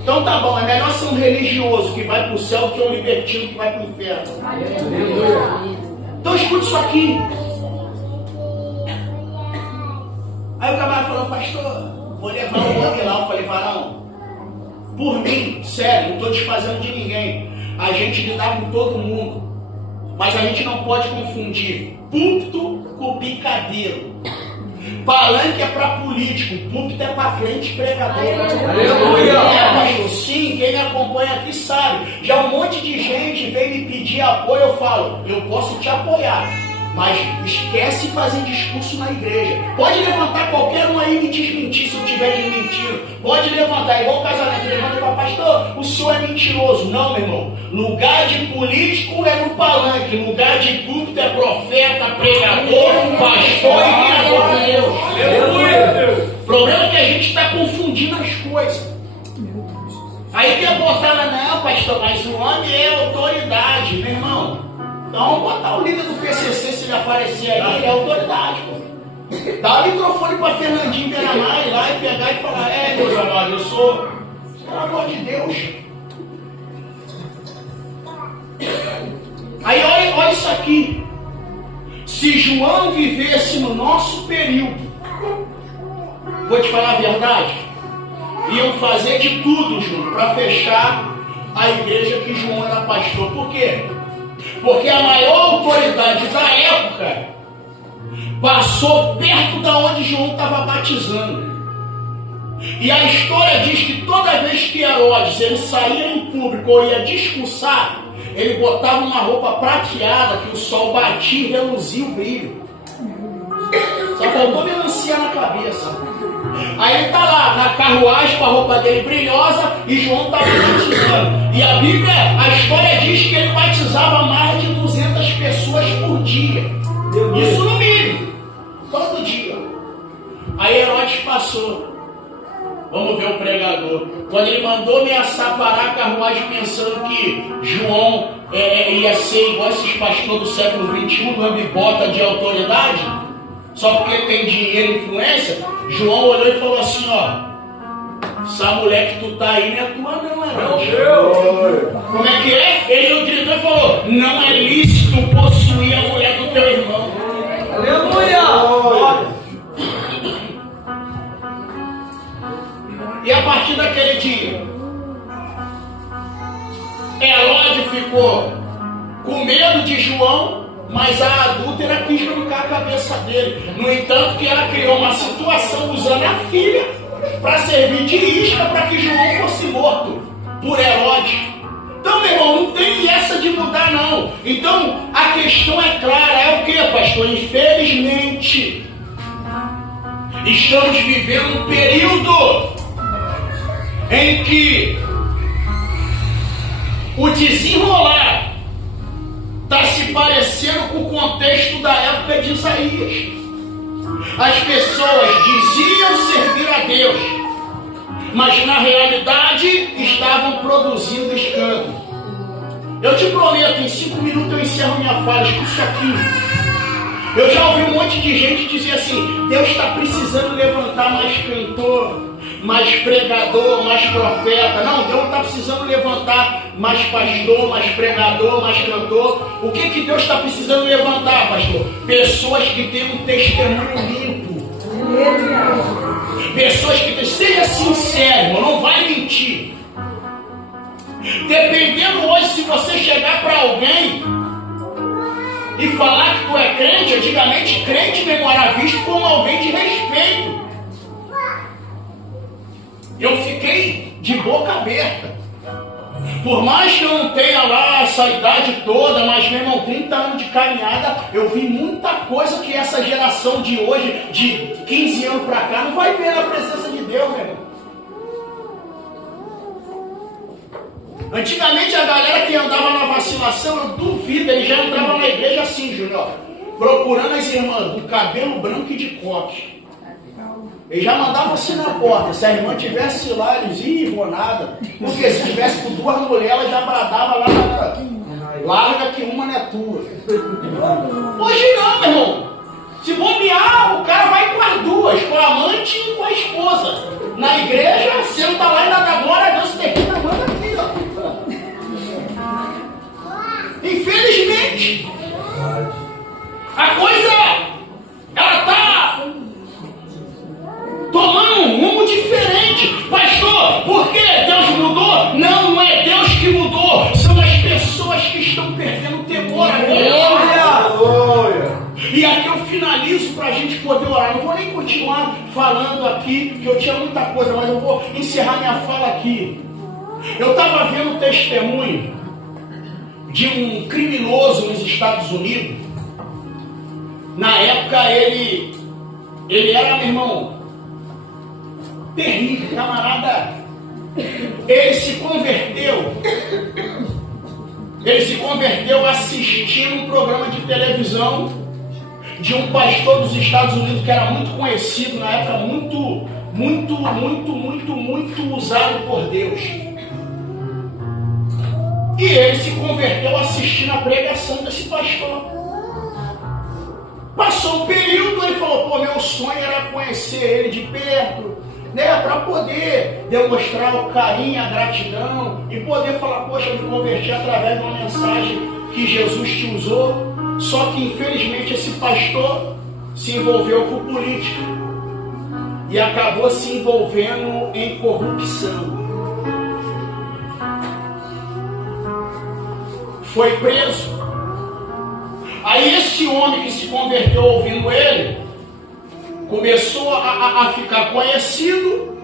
Então tá bom, é melhor ser um religioso que vai para o céu do que um libertino que vai para o inferno. Então escuta isso aqui. Aí o camarada falou: pastor, vou levar o homem lá. Eu falei: varão, por mim, sério, não estou desfazendo de ninguém. A gente lida com todo mundo, mas a gente não pode confundir púlpito com picadeiro. Palanque é para político, púlpito é para crente pregador. Aleluia. Pastor, sim, quem me acompanha aqui sabe. Já um monte de gente vem me pedir apoio, eu falo, eu posso te apoiar, mas esquece de fazer discurso na igreja. Pode levantar qualquer um aí e me desmentir se eu estiver desmentindo. Pode levantar, igual o casamento, levanta e fala, pastor, o senhor é mentiroso. Não, meu irmão. Lugar de político é no palanque, lugar de púlpito é profeta, pregador, pastor e criador. Aleluia. O problema é que a gente está confundindo as coisas. Aí quer botar lá, não, pastor, mas o homem é autoridade, meu irmão. Então, botar o líder do PCC, se ele aparecer aí, ele é autoridade, pô. Dá o microfone para Fernandinho Beramar ir lá e pegar e falar, meus amados, eu sou pelo amor de Deus. Aí olha isso aqui. Se João vivesse no nosso período, vou te falar a verdade, iam fazer de tudo, João, para fechar a igreja que João era pastor. Por quê? Porque a maior autoridade da época passou perto da onde João estava batizando. E a história diz que toda vez que Herodes ele saía em público ou ia discursar, ele botava uma roupa prateada que o sol batia e reluzia o brilho. Só faltou melancia na cabeça. Aí ele está lá na carruagem com a roupa dele brilhosa e João está batizando. E a Bíblia, a história diz que ele batizava mais de 200 pessoas por dia. Isso no mínimo, todo dia. Aí Herodes passou. Vamos ver o pregador. Quando ele mandou ameaçar parar a carruagem pensando que João ia ser igual esses pastores do século XXI, dando bota de autoridade, só porque ele tem dinheiro e influência, João olhou e falou assim, essa mulher que tu tá aí não é tua não, Herodes. Como é que é? Ele gritou e falou, não é lícito possuir a mulher do teu irmão. Aleluia. E a partir daquele dia, Herodes ficou com medo de João, mas a adúltera quis arrancar a cabeça dele. No entanto, que ela criou uma situação usando a filha para servir de isca para que João fosse morto por Herodes. Então, meu irmão, não tem essa de mudar, não. Então, a questão é clara. É o que, pastor? Infelizmente, estamos vivendo um período em que o desenrolar está se parecendo com o contexto da época de Isaías. As pessoas diziam servir a Deus, mas na realidade estavam produzindo escândalo. Eu te prometo, em 5 minutos eu encerro minha fala, escuta isso aqui. Eu já ouvi um monte de gente dizer assim, Deus está precisando levantar mais cantor, mais pregador, mais profeta. Não, Deus está precisando levantar mais pastor, mais pregador, mais cantor. O que Deus está precisando levantar, pastor? Pessoas que têm um testemunho limpo. Pessoas que seja sincero, irmão, não vai mentir. Dependendo hoje, se você chegar para alguém e falar que tu é crente, antigamente crente mesmo era visto como alguém de respeito. Eu fiquei de boca aberta. Por mais que eu não tenha lá essa idade toda, mas meu irmão, 30 anos de caminhada, eu vi muita coisa que essa geração de hoje, de 15 anos para cá, não vai ver na presença de Deus, meu irmão. Antigamente a galera que andava na vacilação, eu duvido, ele já entrava na igreja assim, Júnior, procurando as irmãs do cabelo branco e de coque. Ele já mandava assim na porta, se a irmã tivesse lá, eles iam, vou nada. Porque se tivesse com 2 mulheres, ela já bradava lá na larga que uma não é tua. Hoje não, meu irmão. Se bobear, o cara vai com as 2, com a amante e com a esposa. Na igreja, senta lá e dá glória a Deus, se termina, manda aqui, ó. Infelizmente, a coisa, ela está tomando um rumo diferente. Pastor, por que Deus mudou? Não, não é Deus que mudou, são as pessoas que estão perdendo o temor a Deus. E aqui eu finalizo para a gente poder orar. Não vou nem continuar falando aqui, que eu tinha muita coisa, mas eu vou encerrar minha fala aqui. Eu estava vendo o testemunho de um criminoso nos Estados Unidos. Na época ele era, meu irmão, terrível, camarada. Ele se converteu assistindo um programa de televisão de um pastor dos Estados Unidos que era muito conhecido na época, muito usado por Deus. E ele se converteu assistindo a pregação desse pastor. Passou um período, ele falou, pô, meu sonho era conhecer ele de perto, né, para poder demonstrar o carinho, a gratidão e poder falar, poxa, eu me converti através de uma mensagem que Jesus te usou. Só que infelizmente esse pastor se envolveu com política e acabou se envolvendo em corrupção. Foi preso. Aí esse homem que se converteu ouvindo ele começou a ficar conhecido,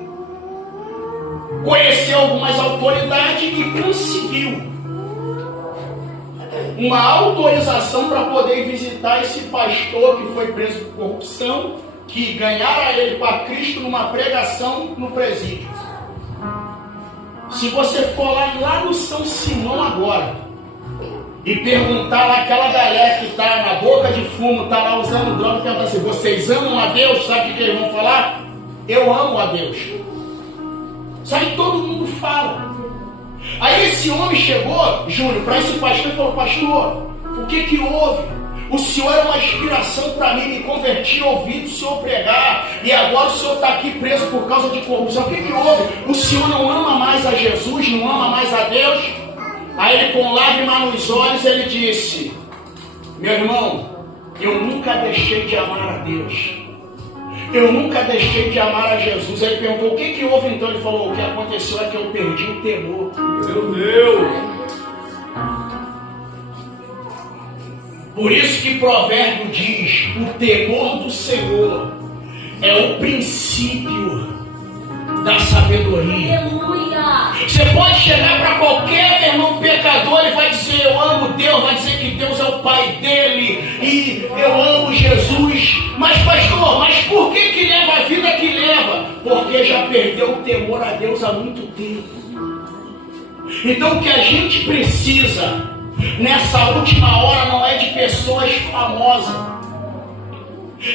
conheceu algumas autoridades e conseguiu uma autorização para poder visitar esse pastor que foi preso por corrupção, que ganhara ele para Cristo numa pregação no presídio. Se você for lá no São Simão agora e perguntar lá aquela galera que está na boca de fumo, está lá usando droga, perguntar assim, vocês amam a Deus? Sabe o que eles vão falar? Eu amo a Deus. Sabe, todo mundo fala. Aí esse homem chegou, Júlio, para esse pastor e falou, pastor, o que houve? O senhor é uma inspiração para mim, me converti, ouvi o senhor pregar, e agora o senhor está aqui preso por causa de corrupção. O que houve? O senhor não ama mais a Jesus, não ama mais a Deus? Aí ele, com lágrimas nos olhos, ele disse, meu irmão, eu nunca deixei de amar a Deus. Eu nunca deixei de amar a Jesus. Aí ele perguntou, o que houve então? Ele falou, o que aconteceu é que eu perdi o temor. Meu Deus! Por isso que Provérbio diz, o temor do Senhor é o princípio da sabedoria. Aleluia! Você pode chegar para qualquer irmão pecador, ele vai dizer, eu amo Deus, vai dizer que Deus é o Pai dele, e eu amo Jesus. Mas pastor, mas por que leva a vida que leva? Porque já perdeu o temor a Deus há muito tempo. Então o que a gente precisa nessa última hora não é de pessoas famosas,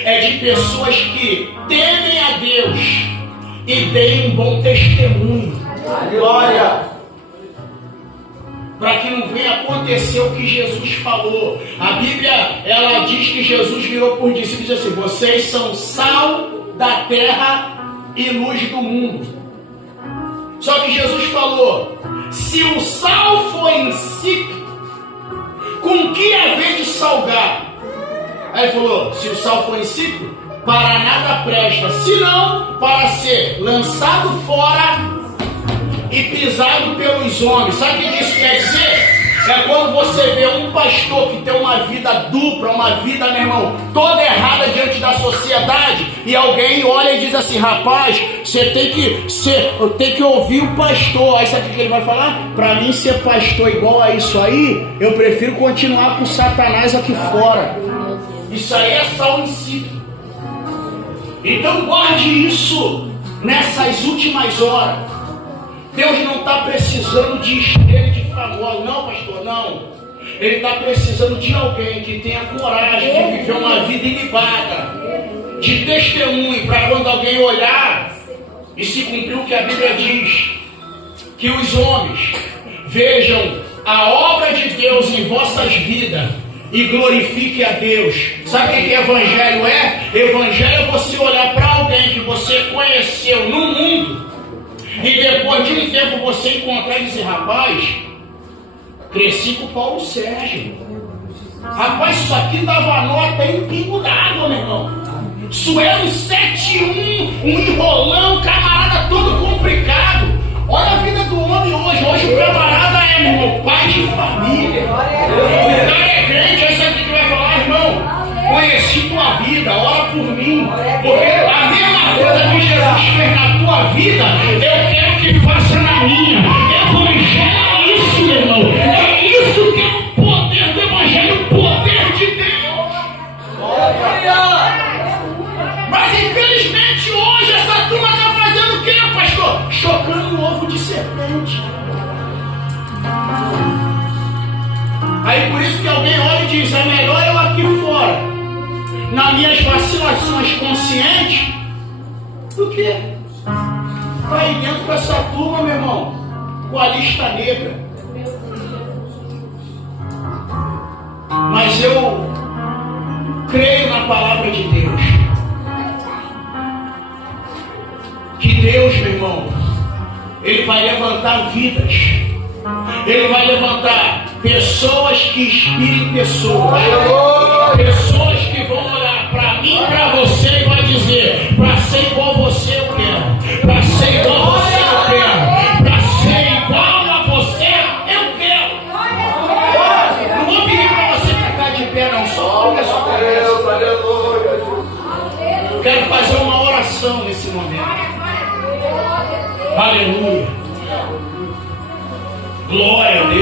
é de pessoas que temem a Deus e deem um bom testemunho. Glória! Para que não venha acontecer o que Jesus falou. A Bíblia, ela diz que Jesus virou por discípulos e disse assim, vocês são sal da terra e luz do mundo. Só que Jesus falou, se o sal for insípido, com que haver de salgar? Aí ele falou, se o sal for insípido, para nada presta, senão para ser lançado fora e pisado pelos homens. Sabe o que isso quer dizer? É quando você vê um pastor que tem uma vida dupla, uma vida, meu irmão, toda errada diante da sociedade, e alguém olha e diz assim, rapaz, você tem que ouvir o pastor. Aí sabe o que ele vai falar? Para mim ser pastor igual a isso aí, eu prefiro continuar com Satanás aqui fora. Isso aí é sal insípido. Então guarde isso nessas últimas horas. Deus não está precisando de estrela de famoso, não, pastor, não. Ele está precisando de alguém que tenha coragem de viver uma vida ilibada, de testemunho, para quando alguém olhar e se cumprir o que a Bíblia diz, que os homens vejam a obra de Deus em vossas vidas e glorifique a Deus. Sabe o que evangelho é? Evangelho é você olhar para alguém que você conheceu no mundo e depois de um tempo você encontrar e dizer, rapaz, cresci com o Paulo Sérgio. Rapaz, isso aqui dava nota em pingo d'água, meu irmão. Isso era um 7-1, um enrolão, camarada todo complicado. Olha a vida do homem hoje. Hoje o camarada é, meu irmão, pai de família. O cara é crente, aí sabe o que vai falar, irmão? Conheci tua vida, ora por fez na tua vida, eu quero que faça na minha. Evangelho é isso, meu irmão. É isso que é o poder do Evangelho, o poder de Deus. Mas infelizmente hoje essa turma está fazendo o quê, pastor? Chocando o ovo de serpente. Aí por isso que alguém olha e diz, é melhor eu aqui fora, nas minhas vacilações conscientes, do que tá aí dentro com essa turma, meu irmão, com a lista negra. Mas eu creio na palavra de Deus. Que Deus, meu irmão, Ele vai levantar vidas. Ele vai levantar pessoas que inspirem pessoas. Pessoas que vão olhar para mim e para você e vai dizer, para ser igual você eu quero. Para ser igual a você eu quero. Para ser igual a você eu quero. Não vou pedir para você ficar de pé não, só olha só para Deus. Quero fazer uma oração nesse momento. Aleluia. Glória a Deus.